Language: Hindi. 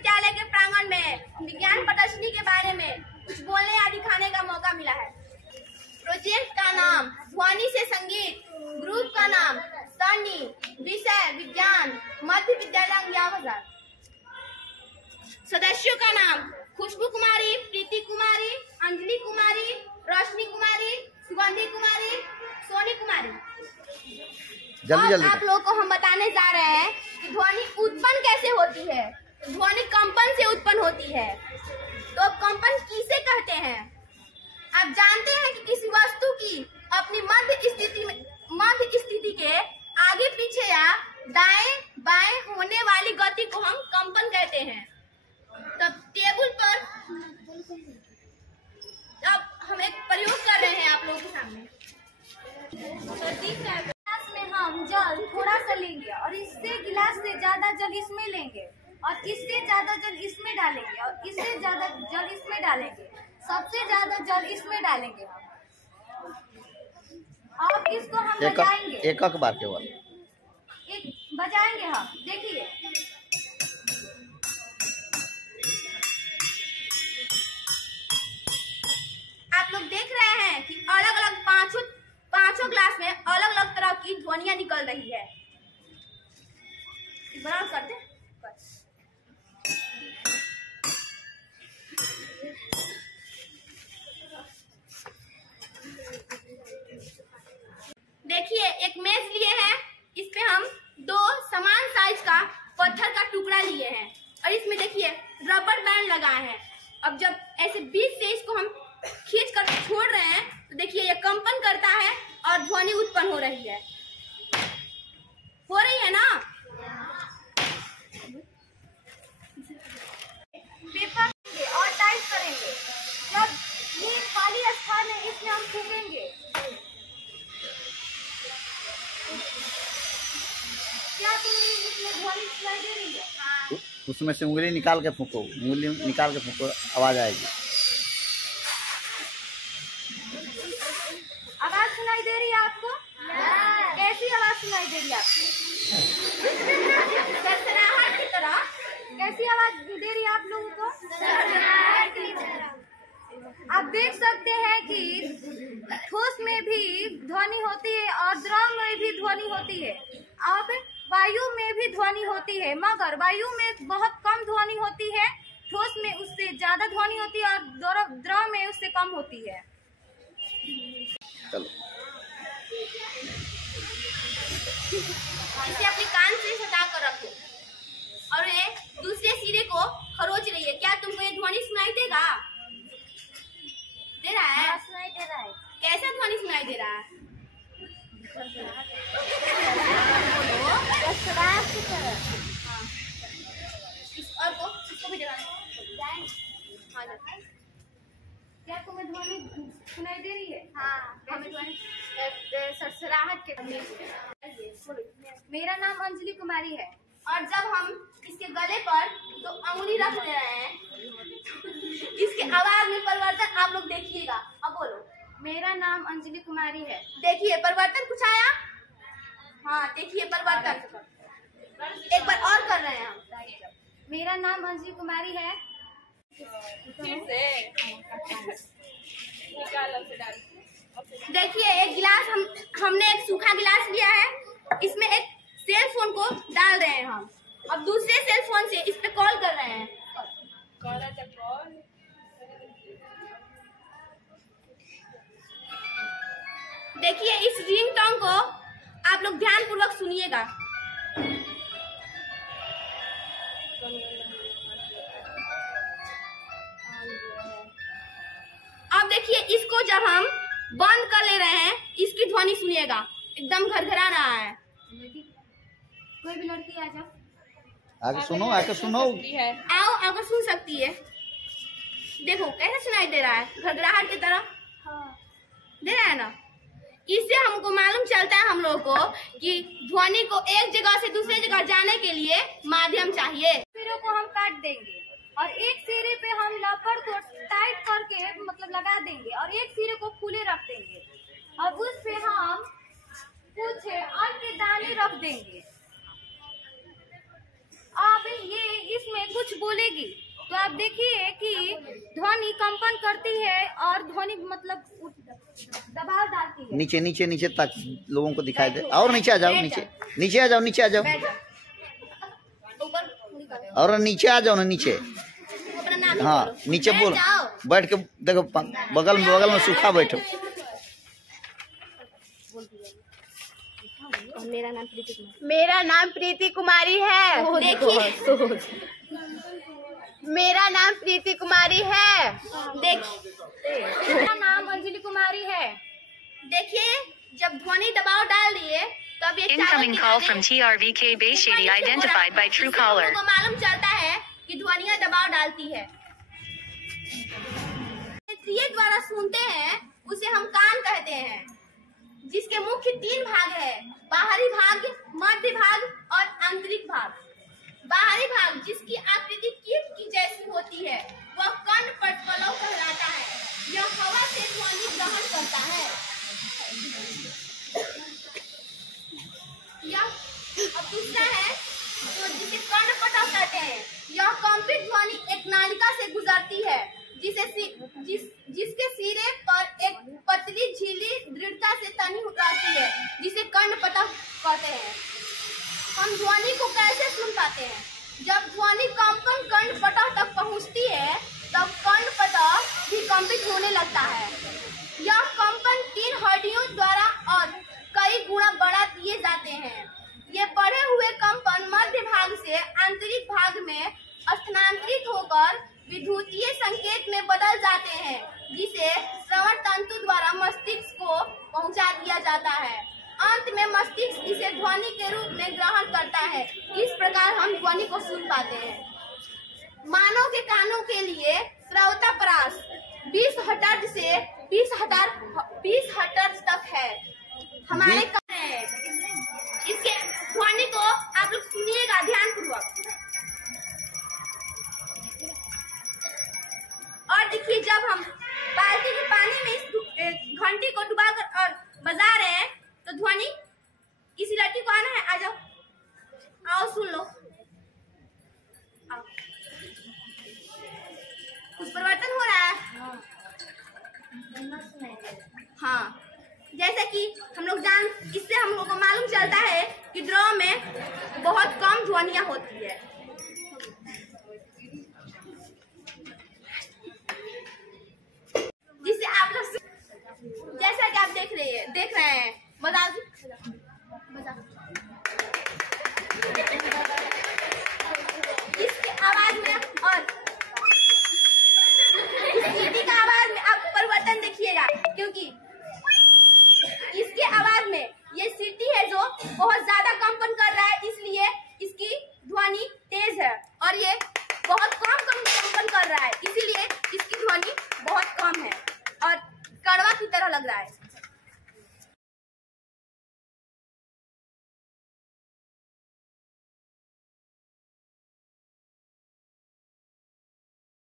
विद्यालय के प्रांगण में विज्ञान प्रदर्शनी के बारे में कुछ बोलने या दिखाने का मौका मिला है। प्रोजेक्ट का नाम ध्वनि से संगीत, ग्रुप का नाम सनी, विषय विज्ञान, मध्य विद्यालय अंगिया बाजार। सदस्यों का नाम खुशबू कुमारी, प्रीति कुमारी, अंजलि कुमारी, रोशनी कुमारी, सुगंधी कुमारी, सोनी कुमारी। जल्दी आप लोगों को हम बताने जा रहे हैं कि ध्वनि उत्पन्न कैसे होती है। ध्वनि कंपन से उत्पन्न होती है। तो कंपन किसे कहते हैं? आप जानते हैं कि किसी वस्तु की अपनी मध्य स्थिति के आगे पीछे या दाएं बाएं होने वाली गति को हम कंपन कहते हैं। तब टेबल पर अब हम एक प्रयोग कर रहे हैं आप लोगों के सामने। गिलास में हम जल थोड़ा सा लेंगे और इससे गिलास से ज्यादा जल इसमें लेंगे और इससे ज्यादा जल इसमें डालेंगे और इससे ज्यादा जल इसमें डालेंगे, सबसे ज्यादा जल इसमें डालेंगे हम। और इसको हम बजाएंगे एक बार केवल एक बजाएंगे हम। देखिए आप लोग देख रहे हैं कि अलग अलग पांचों ग्लास में अलग अलग तरह की ध्वनियां निकल रही है। बड़ा करते देखिए एक मेज लिए हैं, इस पे हम दो समान साइज का पत्थर का टुकड़ा लिए हैं और इसमें देखिए रबर बैंड लगाए हैं। अब जब ऐसे बीच से इसको हम खींच कर छोड़ रहे हैं तो देखिए ये कंपन करता है और ध्वनि उत्पन्न हो रही है ना। पेपर और टाइट करेंगे। जब ये खाली स्थान है इसमें हम फूकेंगे। क्या तुम्हें इसमें ध्वनि सुनाई दे रही है? हाँ। उसमें से उंगली निकाल के फूको, आवाज आएगी। आवाज सुनाई दे रही है आपको? कैसी आवाज सुनाई दे रही है आपको? सरसराहट की तरह। कैसी आवाज दे रही है आप लोगों को? सरसराहट की तरह। आप देख सकते हैं कि ठोस में भी ध्वनि होती है और द्रव में भी ध्वनि होती है। अब वायु में भी ध्वनि होती है, मगर वायु में बहुत कम ध्वनि होती है, ठोस में उससे ज्यादा ध्वनि होती है और द्रव में उससे कम होती है। चलो इसे अपने कान से सटा कर रखो और ये दूसरे सिरे को खरोच रही है। क्या तुमको ये ध्वनि सुनाई देगा? दे रहा है? सुनाई दे रहा है। कैसा ध्वनि सुनाई दे रहा है? इसको भी जगा। क्या तुम्हें ध्वनि सुनाई दे रही है? हाँ, हमें ध्वनि सरसराहट के। मेरा नाम अंजलि कुमारी है और जब हम इसके गले पर तो अंगुली रख ले रहे हैं इसके आवाज में परिवर्तन आप लोग देखिएगा। अब बोलो। मेरा नाम अंजलि कुमारी है। देखिए परिवर्तन कुछ आया? हाँ देखिए परिवर्तन। एक बार और कर रहे हैं हम। मेरा नाम अंजलि कुमारी है। देखिए एक गिलास हमने एक सूखा गिलास लिया है, इसमें एक सेल फोन को डाल रहे हैं हम। अब दूसरे सेल फोन से इस पे कॉल कर रहे हैं। देखिए इस रिंगटोन को आप लोग ध्यान पूर्वक सुनिएगा। अब देखिए इसको जब हम बंद कर ले रहे हैं इसकी ध्वनि सुनिएगा, एकदम घरघरा रहा है। कोई भी लड़की आ जाओ, आगे सुनो आओ आकर सुन सकती है। देखो कैसे सुनाई दे रहा है, घरघराहट की तरह। हाँ। दे रहा है ना। इससे हमको मालूम चलता है हम लोग को कि ध्वनि को एक जगह से दूसरे जगह जाने के लिए माध्यम चाहिए। सिरों को हम काट देंगे और एक सिरे पे हम लकड़ को टाइट करके मतलब लगा देंगे और एक सिरे को खुले रख देंगे और उस पे हम कुछ अन्न के दाने रख देंगे आप ये इसमें कुछ बोलेगी तो आप देखिए कि ध्वनि कंपन करती है और ध्वनि मतलब दबाव डालती है। नीचे नीचे नीचे तक लोगों को दिखाई दे। और नीचे आ जाओ, नीचे नीचे आ जाओ, नीचे आ जाओ, और नीचे आ जाओ ना, नीचे। हाँ नीचे बोल, बैठ के देखो, बगल में सूखा बैठो। मेरा नाम प्रीति कुमारी है। देखिए मेरा नाम प्रीति कुमारी है। देखिए मेरा नाम अंजलि कुमारी है। देखिए जब ध्वनि दबाव डाल दिए तब ये Incoming call from TRVK Bay Shady identified by Truecaller. को मालूम चलता है कि ध्वनियाँ दबाव डालती है। ये द्वारा सुनते हैं उसे हम कान कहते हैं, जिसके मुख्य 3 भाग है, बाहरी भाग, मध्य भाग और आंतरिक भाग। बाहरी भाग जिसकी आकृति कीट की जैसी होती है वह कर्णपटल कहलाता है। यह हवा से ध्वनि ग्रहण करता है। यह अब दूसरा है तो जिसे कर्णपटल कहते हैं। यह कंपित ध्वनि एक नालिका से गुजरती है जिसके सिरे पर एक पतली झिल्ली दृढ़ता से तनी रहती है, जिसे कर्णपटल कहते हैं। हम ध्वनि को कैसे सुन पाते हैं? जब ध्वनि कंपन कर्णपटल तक पहुंचती है तब कर्णपटल भी कंपित होने लगता है। यह कंपन 3 हड्डियों द्वारा और कई गुना बढ़ा दिए जाते हैं। ये बढ़े हुए कंपन मध्य भाग से आंतरिक भाग में स्थानांतरित होकर विद्युतीय संकेत में बदल जाते हैं, जिसे श्रवण तंतु द्वारा मस्तिष्क को पहुंचा दिया जाता है। अंत में मस्तिष्क इसे ध्वनि के रूप में ग्रहण करता है। इस प्रकार हम ध्वनि को सुन पाते हैं। मानव के कानों के लिए श्रव्यतापरास 20 हर्ट्ज से 20 हर्ट्ज तक है। हमारे कान है, इसके ध्वनि को आप लोग सुनिएगा ध्यानपूर्वक। और देखिए जब हम बाल्टी के पानी में इस घंटी को डुबाकर और बजा रहे हैं तो ध्वनि किसी लड़की को आना है, आ जाओ, आओ सुन लो, आओ। कुछ परिवर्तन हो रहा है। हाँ, जैसे कि हम लोग इससे हम लोग को मालूम चलता है कि द्रव में बहुत कम ध्वनियाँ होती है। जिससे आप लोग जैसा कि आप देख रहे हैं, बता इसके आवाज में और सीटी का आवाज में आप परिवर्तन देखिएगा, क्योंकि इसके आवाज में ये सीटी है जो बहुत ज्यादा कंपन कर रहा है, इसलिए इसकी ध्वनि तेज है, और ये बहुत कम कंपन कर रहा है, इसीलिए इसकी ध्वनि बहुत कम है और कड़वा की तरह लग रहा है।